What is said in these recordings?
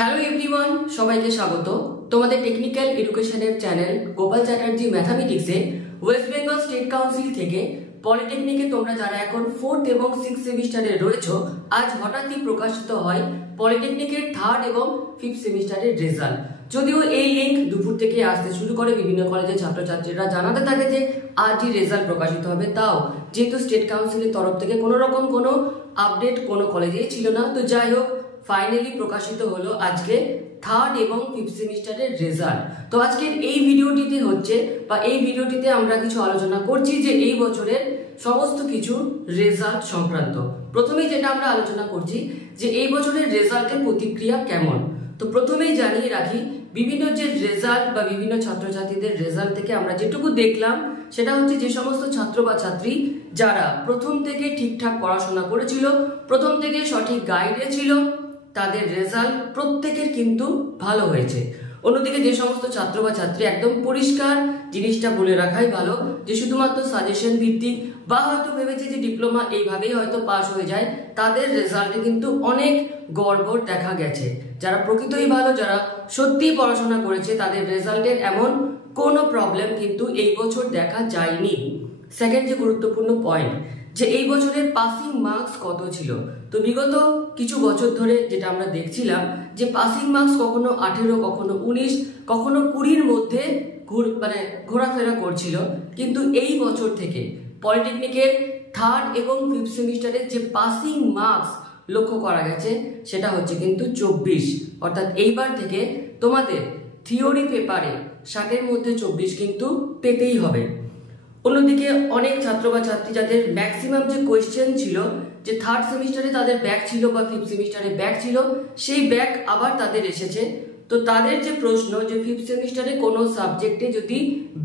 Hello everyone, সবাইকে স্বাগত তোমাদের টেকনিক্যাল এডুকেশনের চ্যানেল গোপাল চ্যাটার্জি ম্যাথামেটিক্সে ওয়েস্ট বেঙ্গল স্টেট কাউন্সিল থেকে পলিটেকনিকে তোমরা যারা এখন 4th এবং 6th সেমিস্টারে রয়েছো, আজ হঠাৎই প্রকাশিত হয় পলিটেকনিকের 3rd এবং 5th সেমিস্টারের রেজাল্ট। যদিও এই লিঙ্ক দুপুর থেকে আসতে শুরু করে, বিভিন্ন কলেজের ছাত্রছাত্রীরা জানাতে থাকে যে আজই রেজাল্ট প্রকাশিত হবে। তাও যেহেতু স্টেট কাউন্সিলের তরফ থেকে কোনো রকম কোনো আপডেট কোনো কলেজেই ছিল না, তো যাই হোক ফাইনালি প্রকাশিত হলো আজকে 3rd এবং 5th সেমিস্টারের রেজাল্ট। তো আজকের এই ভিডিওটিতে আমরা কিছু আলোচনা করছি যে এই বছরের সমস্ত কিছু রেজাল্ট সংক্রান্ত। প্রথমেই যেটা আমরা আলোচনা করছি যে এই বছরের রেজাল্টের প্রতিক্রিয়া কেমন। তো প্রথমেই জানিয়ে রাখি, বিভিন্ন যে রেজাল্ট বা বিভিন্ন ছাত্রছাত্রীদের রেজাল্ট থেকে আমরা যেটুকু দেখলাম সেটা হচ্ছে যে সমস্ত ছাত্র বা ছাত্রী যারা প্রথম থেকে ঠিকঠাক পড়াশোনা করেছিল, প্রথম থেকে সঠিক গাইডে ছিল, তাদের রেজাল্ট প্রত্যেকের কিন্তু ভালো হয়েছে। অন্যদিকে যে সমস্ত ছাত্র বা ছাত্রী একদম পরিষ্কার জিনিসটা বলে রাখাই ভালো যে শুধুমাত্র সাজেশন ভিত্তিক বা হয়তো ভেবেছে যে ডিপ্লোমা এইভাবেই হয়তো পাস হয়ে যায়, তাদের রেজাল্টে কিন্তু অনেক গড়বড় দেখা গেছে। যারা প্রকৃতই ভালো, যারা সত্যিই পড়াশোনা করেছে, তাদের রেজাল্টের এমন কোনো প্রবলেম কিন্তু এই বছর দেখা যায়নি। সেকেন্ড যে গুরুত্বপূর্ণ পয়েন্ট, যে এই বছরের পাসিং মার্কস কত ছিল। তো বিগত কিছু বছর ধরে যেটা আমরা দেখছিলাম যে পাসিং মার্কস কখনো 18, কখনো 19, কখনো 20-র মধ্যে ঘোরাফেরা করছিল। কিন্তু এই বছর থেকে পলিটেকনিকের 3rd এবং 5th সেমিস্টারের যে পাসিং মার্কস লক্ষ্য করা গেছে সেটা হচ্ছে কিন্তু 24। অর্থাৎ এইবার থেকে তোমাদের থিওরি পেপারে 60-এর মধ্যে 24 কিন্তু পেতেই হবে। অন্যদিকে অনেক ছাত্র বা ছাত্রী যাদের ম্যাক্সিমাম যে কোয়েশ্চেন ছিল যে 3rd সেমিস্টারে তাদের ব্যাক ছিল বা 5th সেমিস্টারে ব্যাক ছিল, সেই ব্যাক আবার তাদের এসেছে। তো তাদের যে প্রশ্ন যে 5th সেমিস্টারে কোনো সাবজেক্টে যদি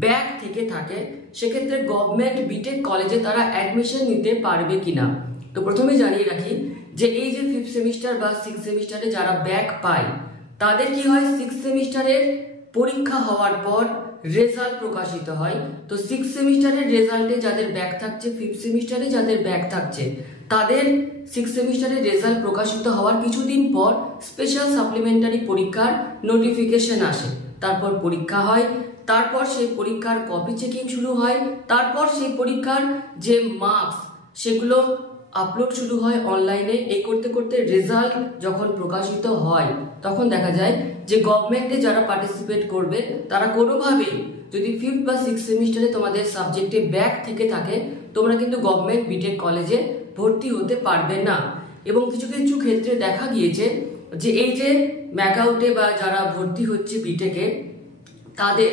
ব্যাক থেকে থাকে, সেক্ষেত্রে গভর্নমেন্ট বিটেক কলেজে তারা অ্যাডমিশন নিতে পারবে কিনা। তো প্রথমে জানিয়ে রাখি যে এই যে 5th সেমিস্টার বা 6th সেমিস্টারে যারা ব্যাক পায় তাদের কি হয়, 6th সেমিস্টারের পরীক্ষা হওয়ার পর রেজাল্ট প্রকাশিত হয়। তো 6th সেমিস্টারের রেজাল্টে যাদের ব্যাক থাকছে, 5th সেমিস্টারে যাদের ব্যাক থাকছে, তাদের 6th সেমিস্টারের রেজাল্ট প্রকাশিত হওয়ার কিছুদিন পর স্পেশাল সাপ্লিমেন্টারি পরীক্ষার নোটিফিকেশন আসে। তারপর পরীক্ষা হয়, তারপর সেই পরীক্ষার কপি চেকিং শুরু হয়, তারপর সেই পরীক্ষার যে মার্কস সেগুলো আপলোড শুরু হয় অনলাইনে। এই করতে করতে রেজাল্ট যখন প্রকাশিত হয় তখন দেখা যায় যে গভর্নমেন্টে যারা পার্টিসিপেট করবে তারা কোনোভাবেই যদি 5th বা 6th সেমিস্টারে তোমাদের সাবজেক্টে ব্যাক থেকে থাকে, তোমরা কিন্তু গভর্নমেন্ট বিটেক কলেজে ভর্তি হতে পারবে না। এবং কিছু কিছু ক্ষেত্রে দেখা গিয়েছে যে এই যে ম্যাকআউটে বা যারা ভর্তি হচ্ছে বিটেকে, তাদের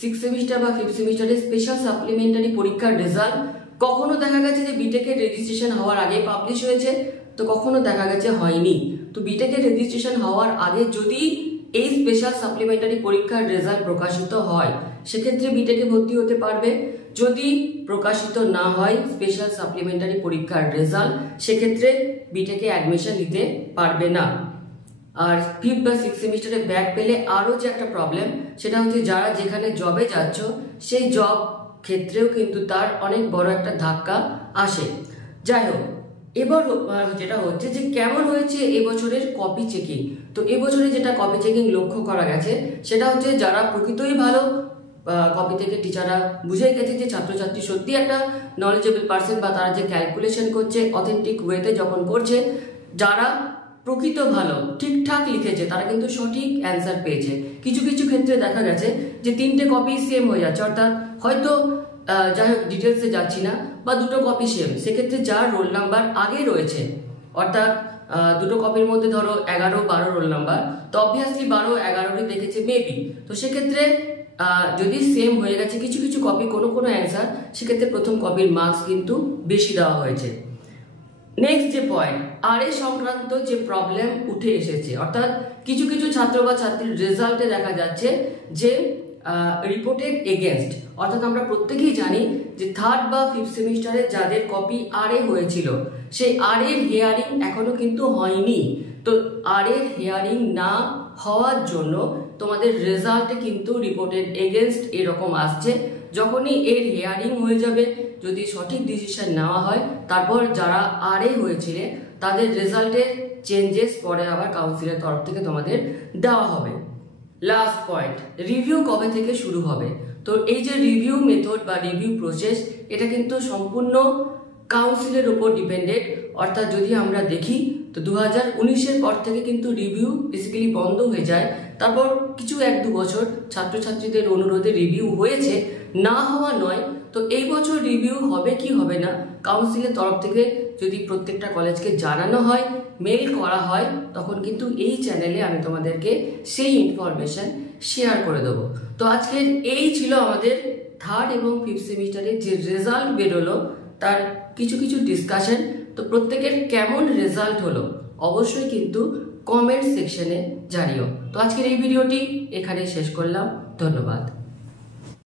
6th সেমিস্টার বা 5th সেমিস্টারে স্পেশাল সাপ্লিমেন্টারি পরীক্ষার রেজাল্ট কখনো দেখা গেছে যে বিটেকের রেজিস্ট্রেশন হওয়ার আগে পাবলিশ হয়েছে, তো কখনো দেখা গেছে হয়নি। তো বিটেকের রেজিস্ট্রেশন হওয়ার আগে যদি এই স্পেশাল সাপ্লিমেন্টারি পরীক্ষার রেজাল্ট প্রকাশিত হয়, সেক্ষেত্রে বিটেকে ভর্তি হতে পারবে। যদি প্রকাশিত না হয় স্পেশাল সাপ্লিমেন্টারি পরীক্ষার রেজাল্ট, সেক্ষেত্রে বিটেকে অ্যাডমিশন নিতে পারবে না। আর 5th বা 6th সেমিস্টারে ব্যাক পেলে আরও যে একটা প্রবলেম, সেটা হচ্ছে যারা যেখানে জবে যাচ্ছ সেই জব ক্ষেত্রেও কিন্তু তার অনেক বড় একটা ধাক্কা আসে। যাই হোক, এবার যেটা হচ্ছে যে কেমন হয়েছে এবছরের কপি চেকিং। তো এবছরে যেটা কপি চেকিং লক্ষ্য করা গেছে সেটা হচ্ছে যারা প্রকৃতই ভালো, কপি থেকে টিচাররা বুঝে গেছে যে ছাত্রছাত্রী সত্যি একটা নলেজেবল পার্সন বা তারা যে ক্যালকুলেশন করছে অথেন্টিক ওয়েতে যখন করছে, যারা প্রকৃত ভালো ঠিকঠাক লিখেছে তারা কিন্তু সঠিক অ্যান্সার পেয়েছে। কিছু কিছু ক্ষেত্রে দেখা গেছে যে 3টে কপি সেম হয়ে যাচ্ছে, অর্থাৎ হয়তো যাই হোক ডিটেলসে যাচ্ছি না, বা 2টো কপি সেম, সেক্ষেত্রে যার রোল নাম্বার আগে রয়েছে, অর্থাৎ 2টো কপির মধ্যে ধরো 11-12 রোল নাম্বার, তো অবভিয়াসলি 12-11রই দেখেছে মেবি। তো সেক্ষেত্রে যদি সেম হয়ে গেছে কিছু কিছু কপি কোনো অ্যান্সার, সেক্ষেত্রে প্রথম কপির মার্কস কিন্তু বেশি দেওয়া হয়েছে। নেক্সট যে পয়েন্ট, আরএ সংক্রান্ত যে প্রবলেম উঠে এসেছে, অর্থাৎ কিছু কিছু ছাত্র বা ছাত্রীর রেজাল্টে দেখা যাচ্ছে যে রিপোর্টেড এগেনস্ট, অর্থাৎ আমরা প্রত্যেকেই জানি যে 3rd বা 5th সেমিস্টারে যাদের কপি আরএ হয়েছিল সেই আরএর হিয়ারিং এখনো কিন্তু হয়নি। তো আরএর হিয়ারিং না হওয়ার জন্য তোমাদের রেজাল্টে কিন্তু রিপোর্টেড এগেনস্ট এরকম আসছে। যখনই এর হিয়ারিং হয়ে যাবে, যদি সঠিক ডিসিশন নেওয়া হয়, তারপর যারা আরএ হয়েছিল তাদের রেজাল্টে চেঞ্জেস পরে আবার কাউন্সিলের তরফ থেকে তোমাদের দেওয়া হবে। লাস্ট পয়েন্ট, রিভিউ কবে থেকে শুরু হবে? তো এই যে রিভিউ মেথড বা রিভিউ প্রসেস, এটা কিন্তু সম্পূর্ণ কাউন্সিলের উপর ডিপেন্ডেড। অর্থাৎ যদি আমরা দেখি তো 2019-এর পর থেকে কিন্তু রিভিউ বেসিক্যালি বন্ধ হয়ে যায়। তারপর কিছু 1-2 বছর ছাত্রছাত্রীদের অনুরোধে রিভিউ হয়েছে, না হওয়া নয়। তো এই বছর রিভিউ হবে কি হবে না, কাউন্সিলের তরফ থেকে যদি প্রত্যেকটা কলেজকে জানানো হয়, মেল করা হয়, তখন কিন্তু এই চ্যানেলে আমি তোমাদেরকে সেই ইনফরমেশন শেয়ার করে দেবো। তো আজকের এই ছিল আমাদের 3rd এবং 5th সেমিস্টারের যে রেজাল্ট বেরোলো তার কিছু কিছু ডিসকাশন। তো প্রত্যেকের কেমন রেজাল্ট হলো অবশ্যই কিন্তু কমেন্ট সেকশনে জানিও। তো আজকের এই ভিডিওটি এখানে শেষ করলাম। ধন্যবাদ।